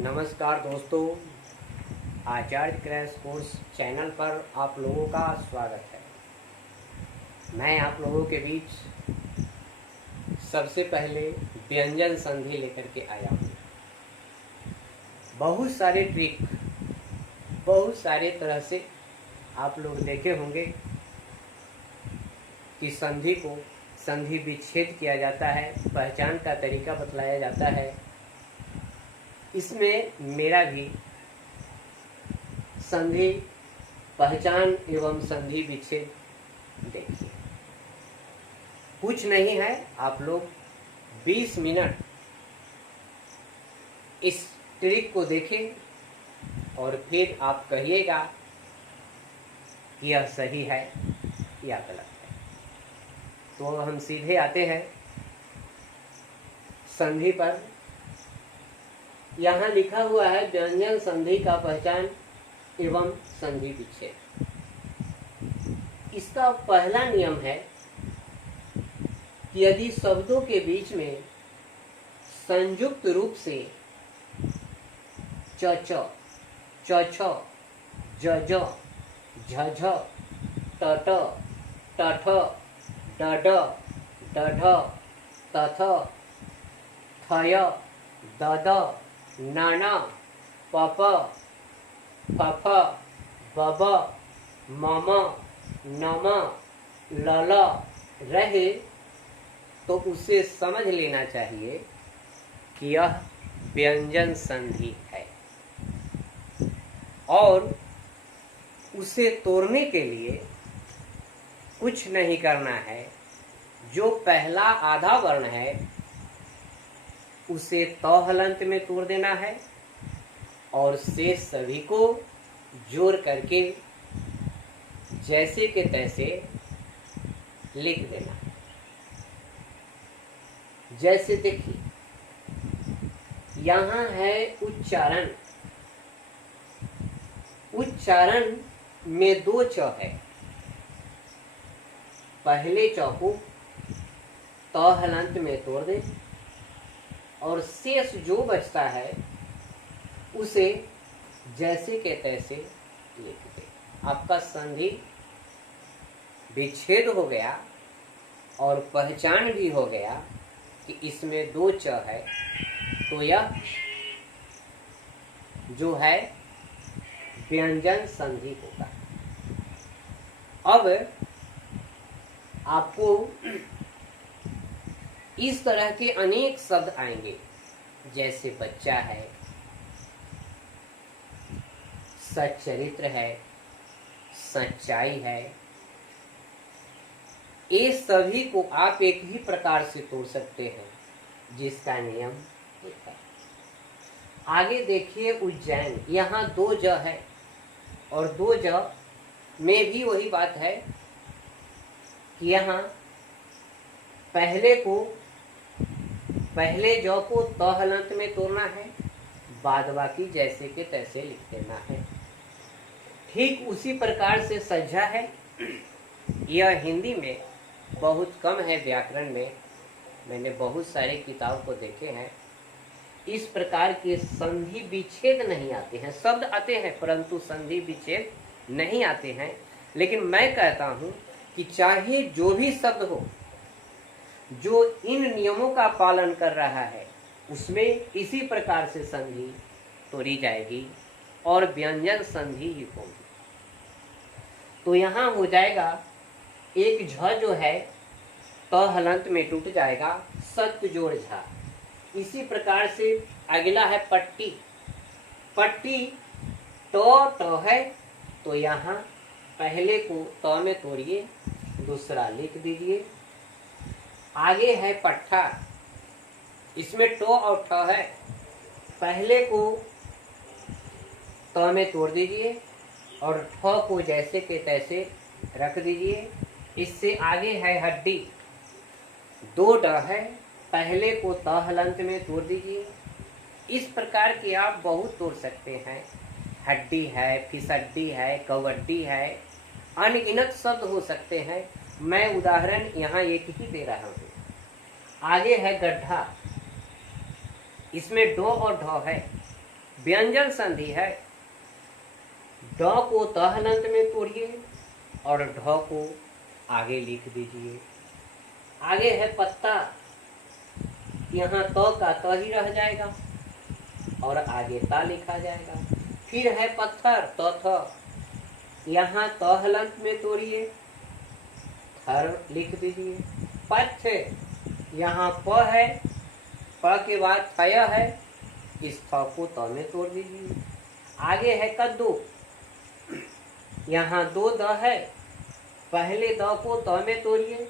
नमस्कार दोस्तों, आचार्य crash course channel पर आप लोगों का स्वागत है। मैं आप लोगों के बीच सबसे पहले व्यंजन संधि लेकर के आया हूँ। बहुत सारे ट्रिक, बहुत सारे तरह से आप लोग देखे होंगे कि संधि को संधि विच्छेद किया जाता है, पहचान का तरीका बतलाया जाता है। इसमें मेरा भी संधि पहचान एवं संधि विच्छेद देखिए। कुछ नहीं है, आप लोग 20 मिनट इस ट्रिक को देखें और फिर आप कहिएगा कि यह सही है या गलत है। तो हम सीधे आते हैं संधि पर। यहाँ लिखा हुआ है व्यंजन संधि का पहचान एवं संधि विच्छेद। इसका पहला नियम है कि यदि शब्दों के बीच में संयुक्त रूप से च च, च छ, ज ज, झ झ, ट ट, ट ठ, ड ड, ड ढ, त थ, थ य, द द, न न, प प, फ फ, ब ब, म म, न म, ल ल रहे तो उसे समझ लेना चाहिए कि यह व्यंजन संधि है। और उसे तोड़ने के लिए कुछ नहीं करना है। जो पहला आधा वर्ण है उसे त हलंत में तोड़ देना है और शेष सभी को जोड़ करके जैसे के तैसे लिख देना है। जैसे देखिए, यहाँ है उच्चारण। उच्चारण में 2 च है। पहले च को त हलंत में तोड़ दें और शेष जो बचता है उसे जैसे के तैसे लिख दें। आपका संधि विच्छेद हो गया और पहचान भी हो गया कि इसमें 2 च है। तो यह जो है व्यंजन संधि होगा। अब आपको इस तरह के अनेक शब्द आएंगे, जैसे बच्चा है, सच्चरित्र है, सच्चाई है। ये सभी को आप एक ही प्रकार से तोड़ सकते हैं, जिसका नियम एक है। आगे देखिए उज्जैन। यहाँ 2 ज है और 2 ज में भी वही बात है कि यहाँ पहले ज को त हलंत में तोड़ना है, बाद बाकी जैसे के तैसे लिख देना है। ठीक उसी प्रकार से सज्जा है। यह हिंदी में बहुत कम है, व्याकरण में मैंने बहुत सारे किताब को देखे हैं। इस प्रकार के संधि विच्छेद नहीं आते हैं। शब्द आते हैं परंतु संधि विच्छेद नहीं आते हैं। लेकिन मैं कहता हूं कि चाहे जो भी शब्द हो जो इन नियमों का पालन कर रहा है, उसमें इसी प्रकार से संधि तोड़ी जाएगी और व्यंजन संधि ही होगी। तो यहाँ हो जाएगा एक झ जो है त हलंत में टूट जाएगा, सत्य जोड़ झा। इसी प्रकार से अगला है पट्टी। पट्टी ट है तो यहाँ पहले को त में तोड़िए, दूसरा लिख दीजिए। आगे है पट्ठा। इसमें ट और ठ है, पहले को त में तोड़ दीजिए और ठ को जैसे के तैसे रख दीजिए। इससे आगे है हड्डी। 2 ड है, पहले को त हलंत में तोड़ दीजिए। इस प्रकार के आप बहुत तोड़ सकते हैं। हड्डी है, फिसड्डी है, कबड्डी है, अनगिनत शब्द हो सकते हैं। मैं उदाहरण यहाँ एक ही दे रहा हूँ। आगे है गड्ढा। इसमें डो और ढ है। व्यंजन संधि है, ड को त हलंत में तोड़िए और ढ को आगे लिख दीजिए। आगे है पत्ता, यहाँ त का त ही रह जाएगा और आगे ता लिखा जाएगा। फिर है पत्थर, त थ, यहाँ त हलंत में तोड़िए, थर लिख दीजिए। पथ्य, यहाँ प है, प के बाद थय है, इस थ को त में तोड़ दीजिए। आगे है कद्दू, यहाँ दो द है, पहले द को त में तोड़िए,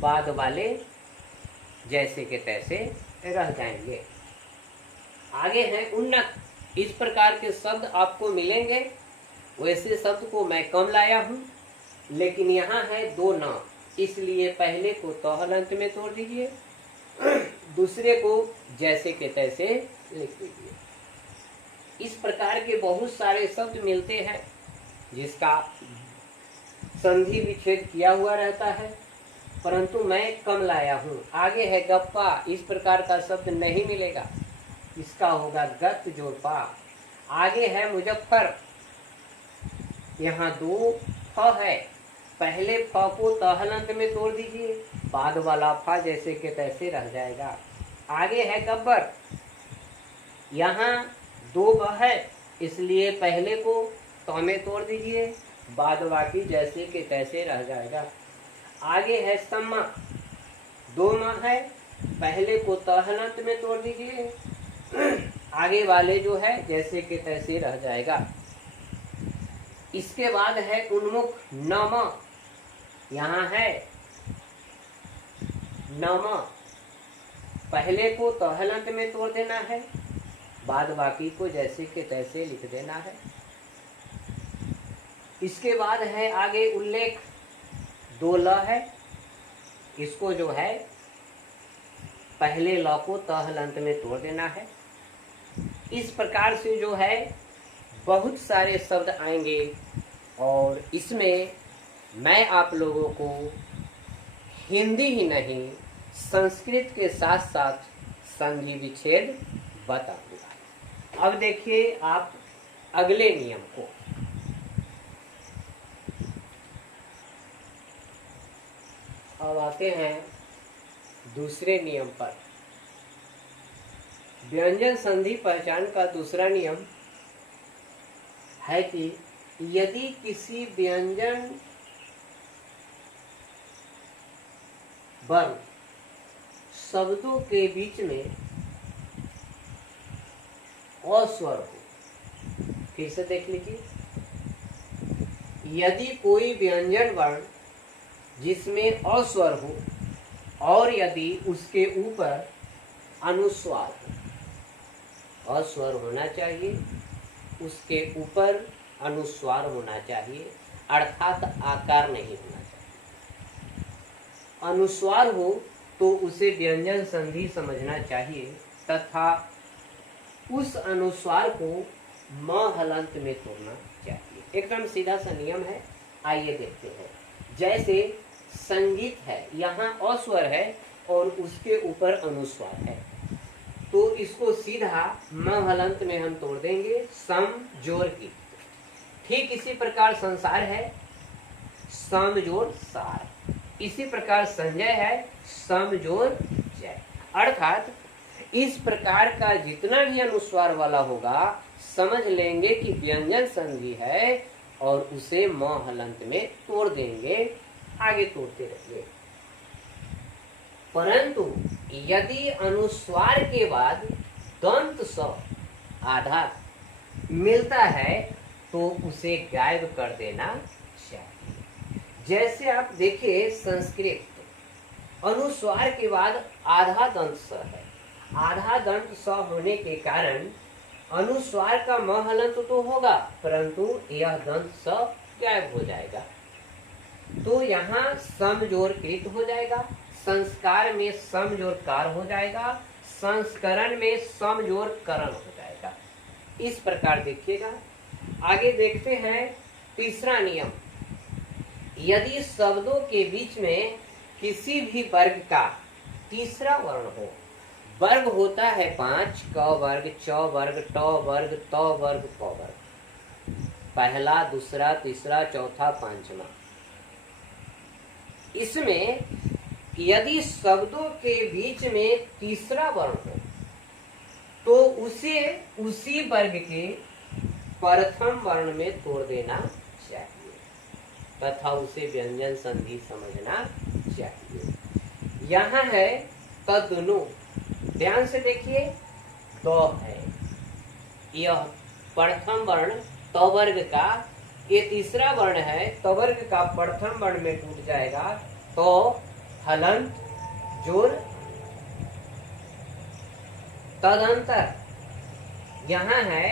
बाद वाले जैसे के तैसे रह जाएंगे। आगे है उन्नत, इस प्रकार के शब्द आपको मिलेंगे। वैसे शब्द को मैं कम लाया हूँ, लेकिन यहाँ है दो न, इसलिए पहले को त हलंत में तोड़ दीजिए, दूसरे को जैसे के तैसे लिख दीजिए। इस प्रकार के बहुत सारे शब्द मिलते हैं जिसका संधि विच्छेद किया हुआ रहता है, परंतु मैं कम लाया हूँ। आगे है गप्पा, इस प्रकार का शब्द नहीं मिलेगा, इसका होगा गत जोड़ पा। आगे है मुजफ्फर, यहाँ दो फ है, पहले फ को त हलंत में तोड़ दीजिए, बाद वाला फा जैसे के तैसे रह जाएगा। आगे है गब्बर, यहाँ दो ब है, इसलिए पहले को त में तोड़ दीजिए, बाद बाकी जैसे के तैसे रह जाएगा। आगे है सम्मा, दो म है, पहले को त हलंत में तोड़ दीजिए, आगे वाले जो है जैसे के तैसे रह जाएगा। इसके बाद है उन्मुख, नम, यहाँ है नम, पहले को त हलंत में तोड़ देना है, बाद बाकी को जैसे के तैसे लिख देना है। इसके बाद है आगे उल्लेख, दो ल है, इसको जो है पहले ल को त हलंत में तोड़ देना है। इस प्रकार से जो है बहुत सारे शब्द आएंगे और इसमें मैं आप लोगों को हिंदी ही नहीं संस्कृत के साथ साथ संधि विच्छेद बताऊंगा। अब देखिए आप अगले नियम को। अब आते हैं दूसरे नियम पर। व्यंजन संधि पहचान का दूसरा नियम है कि यदि किसी व्यंजन वर्ण शब्दों के बीच में अस्वर हो, फिर से देख लीजिए, यदि कोई व्यंजन वर्ण जिसमें अस्वर हो और यदि उसके ऊपर अनुस्वार हो, अस्वर होना चाहिए, उसके ऊपर अनुस्वार होना चाहिए, अर्थात आकार नहीं होना चाहिए। अनुस्वार हो तो उसे व्यंजन संधि समझना चाहिए तथा उस अनुस्वार को म हलंत में तोड़ना चाहिए। एकदम सीधा सा नियम है, आइए देखते हैं। जैसे संगीत है, यहाँ अस्वर है और उसके ऊपर अनुस्वार है, तो इसको सीधा म हलंत में हम तोड़ देंगे, सम जोड़ की। ठीक इसी प्रकार संसार है, सम जोड़ सार। इसी प्रकार संजय है, सम जोड़ जय। अर्थात इस प्रकार का जितना भी अनुस्वार वाला होगा समझ लेंगे कि व्यंजन संधि है और उसे म हलंत में तोड़ देंगे, आगे तोड़ते रहेंगे। परंतु यदि अनुस्वार के बाद दंत स आधा मिलता है तो उसे गायब कर देना चाहिए। जैसे आप देखिए संस्कृत, अनुस्वार के बाद आधा दंत स है, आधा दंत स होने के कारण अनुस्वार का म हलंत तो होगा परंतु यह दंत स गायब हो जाएगा, तो यहाँ सम जोड़ कृत हो जाएगा, संस्कार में सम जोड़ कार हो जाएगा, संस्करण में सम जोड़ करण हो जाएगा। इस प्रकार देखिएगा। आगे देखते हैं तीसरा नियम। यदि शब्दों के बीच में किसी भी वर्ग का तीसरा वर्ण हो, वर्ग होता है 5, क वर्ग, च वर्ग, ट वर्ग, त वर्ग, प वर्ग। पहला, दूसरा, तीसरा, चौथा, पांचवा। इसमें यदि शब्दों के बीच में तीसरा वर्ण हो तो उसे उसी वर्ग के प्रथम वर्ण में तोड़ देना चाहिए तथा उसे व्यंजन संधि समझना चाहिए। यहाँ है तदनु, ध्यान से देखिए, दो है, यह प्रथम वर्ण त वर्ग का, ये तीसरा वर्ण है, त वर्ग का प्रथम वर्ण में टूट जाएगा तो हलंत जोर तदंतर। यहाँ है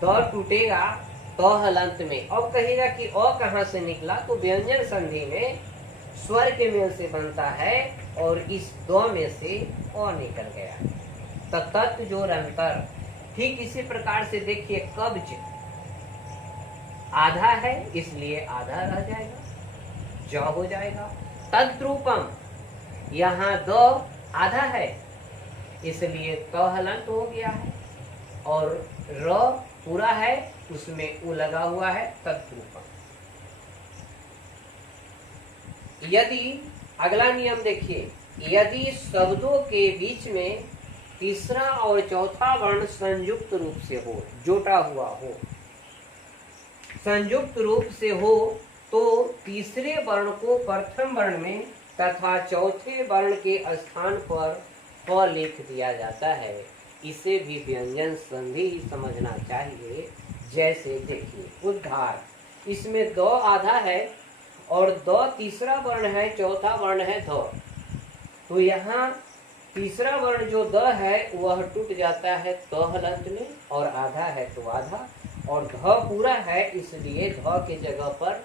द टूटेगा तो हलंत में। अब कहेगा कि अ कहाँ से निकला, तो व्यंजन संधि में स्वर के मेल से बनता है और इस दो में से अ निकल गया, तत् जोर अंतर। ठीक इसी प्रकार से देखिए, कब्ज आधा है इसलिए आधा रह जाएगा, ज हो जाएगा। तद्रूपम, यहाँ दो आधा है इसलिए त हलंत हो गया है, और र पूरा है उसमें उ लगा हुआ है, तद्रूपम। यदि अगला नियम देखिए, यदि शब्दों के बीच में तीसरा और चौथा वर्ण संयुक्त रूप से हो, जोटा हुआ हो, संयुक्त रूप से हो, तो तीसरे वर्ण को प्रथम वर्ण में तथा चौथे वर्ण के स्थान पर प लिख दिया जाता है। इसे भी व्यंजन संधि समझना चाहिए। जैसे देखिए, उद्धार, इसमें दो आधा है और दो तीसरा वर्ण है, चौथा वर्ण है ध, तो यहाँ तीसरा वर्ण जो द है वह टूट जाता है त हलंत में, और आधा है तो आधा, और ध पूरा है इसलिए ध के जगह पर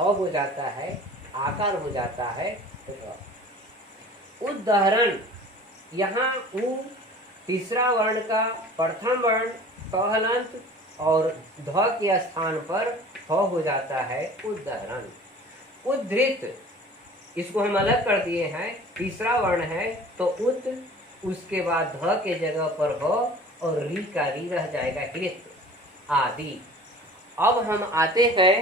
ह हो जाता है, आकार हो जाता है ध। उदाहरण, यहाँ उ तीसरा वर्ण का प्रथम वर्ण त हलंत और ध के स्थान पर ह हो जाता है उदाहरण। उद्धृत, इसको हम अलग कर दिए हैं, तीसरा वर्ण है तो उत, उसके बाद ध के जगह पर हो और री का री रह जाएगा, हृत आदि। अब हम आते हैं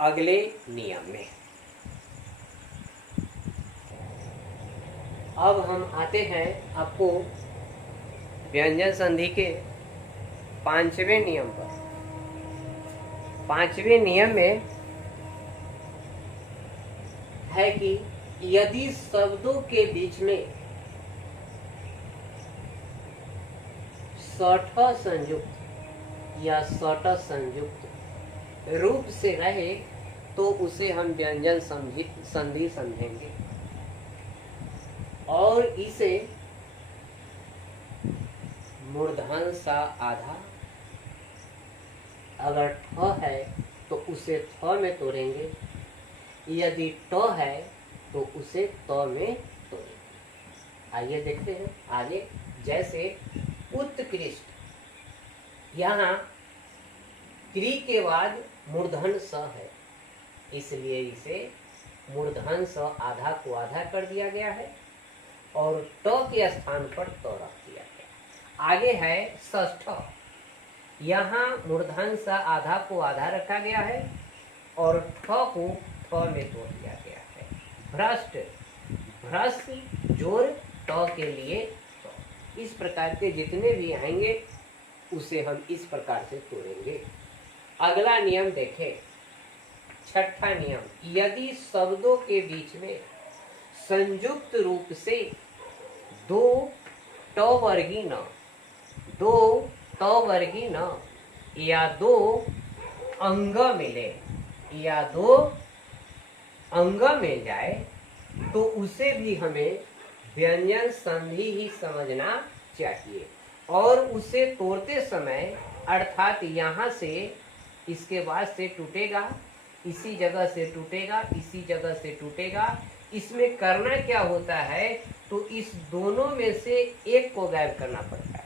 अगले नियम में। अब हम आते हैं आपको व्यंजन संधि के 5वें नियम पर। 5वें नियम में है कि यदि शब्दों के बीच में सठ संयुक्त या सट संयुक्त रूप से रहे तो उसे हम व्यंजन संधि समझेंगे, और इसे मूर्धन सा आधा, अगर ठ है तो उसे थ में तोड़ेंगे, यदि ट है तो उसे त में तोड़ेंगे। आइए देखते हैं आगे। जैसे उत्कृष्ट, यहाँ क्री के बाद मूर्धन स है इसलिए इसे मूर्धन स आधा को आधा कर दिया गया है और ट के स्थान पर त रख दिया गया। आगे है षष्ठ, यहाँ मूर्धन स आधा को आधा रखा गया है और ठ को ठ में तोड़ दिया गया है। भ्रष्ट, भ्रष्ट जोर ट के लिए ट। इस प्रकार के जितने भी आएंगे उसे हम इस प्रकार से तोड़ेंगे। अगला नियम देखें, छठा नियम, यदि शब्दों के बीच में संयुक्त रूप से दो ट वर्गी न, दो त वर्गी न या दो अंग मिले या दो अंग मिल जाए तो उसे भी हमें व्यंजन संधि ही समझना चाहिए। और उसे तोड़ते समय अर्थात यहाँ से इसके बाद से टूटेगा, इसी जगह से टूटेगा, इसी जगह से टूटेगा। इसमें करना क्या होता है, तो इस दोनों में से एक को गायब करना पड़ता है।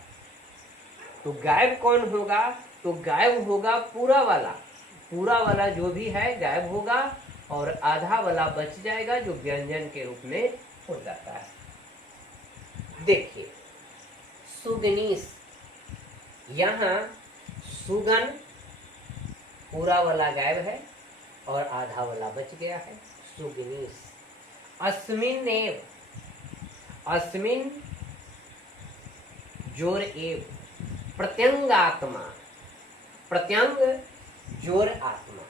तो गायब कौन होगा, तो गायब होगा पूरा वाला, पूरा वाला जो भी है गायब होगा और आधा वाला बच जाएगा जो व्यंजन के रूप में हो जाता है। देखिए सुगनीस, यहाँ सुगन पूरा वाला गायब है और आधा वाला बच गया है, सुगनीस। अस्मिन एव, अस्मिन जोर एव, प्रत्यंगात्मा, प्रत्यंग जोर आत्मा।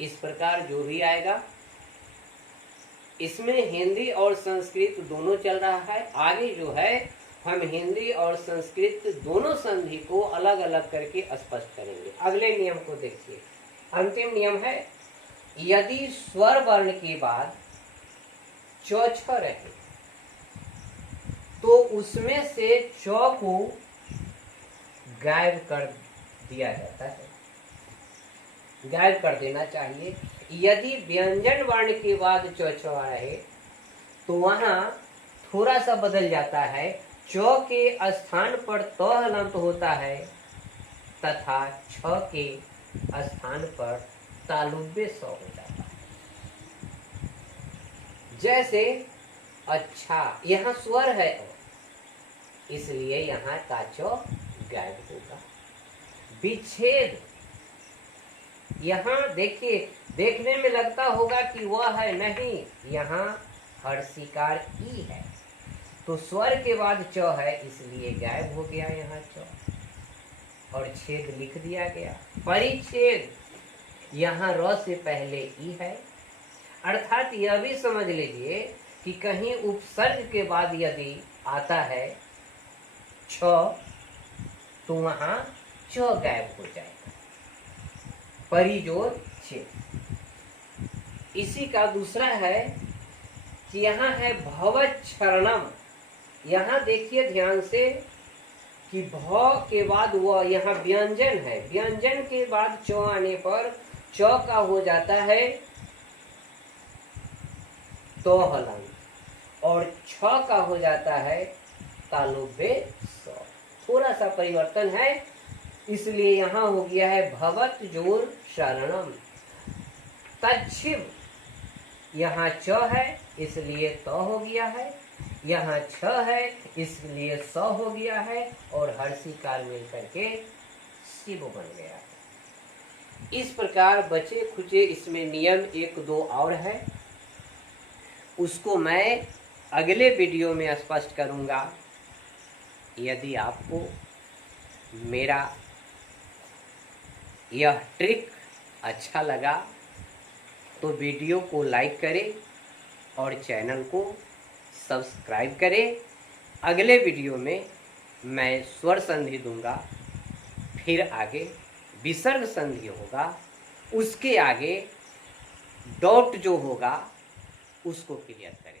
इस प्रकार जो भी आएगा, इसमें हिंदी और संस्कृत दोनों चल रहा है। आगे जो है हम हिंदी और संस्कृत दोनों संधि को अलग अलग करके स्पष्ट करेंगे। अगले नियम को देखिए, अंतिम नियम है, यदि स्वर वर्ण के बाद च छ रहे तो उसमें से च को गायब कर दिया जाता है, गायब कर देना चाहिए। यदि व्यंजन वर्ण के बाद च छ रहे तो वहां थोड़ा सा बदल जाता है, च के स्थान पर त हलंत होता है तथा छ के स्थान पर तालुब्य स हो जाता है। जैसे अच्छा, यहाँ स्वर है इसलिए यहाँ का च गायब होगा। विच्छेद, यहाँ देखिए, देखने में लगता होगा कि वह है, नहीं, यहाँ हर्षिकार ई है तो स्वर के बाद च है इसलिए गायब हो गया यहाँ च और छेद लिख दिया गया। परिच्छेद, यहाँ र से पहले ई है, अर्थात यह भी समझ लीजिए कि कहीं उपसर्ग के बाद यदि आता है छ तो वहां च गायब हो जाएगा। परिजोर छेद। इसी का दूसरा है कि यहाँ है भवच्छरणम। यहाँ देखिए ध्यान से कि भ के बाद वह, यहाँ व्यंजन है, व्यंजन के बाद च आने पर च का हो जाता है तो हलंत और छ का हो जाता है तालुब्य स। थोड़ा सा परिवर्तन है, इसलिए यहाँ हो गया है भवत जोर शरणम। तच्छिव, यहाँ च है इसलिए त हो गया है, यहाँ छ है इसलिए स हो गया है और हर्षिकार मिल करके शिव बन गया है। इस प्रकार बचे खुचे इसमें नियम एक दो और है, उसको मैं अगले वीडियो में स्पष्ट करूंगा। यदि आपको मेरा यह ट्रिक अच्छा लगा तो वीडियो को लाइक करें और चैनल को सब्सक्राइब करें। अगले वीडियो में मैं स्वर संधि दूंगा, फिर आगे विसर्ग संधि होगा, उसके आगे डॉट जो होगा उसको क्लियर करें।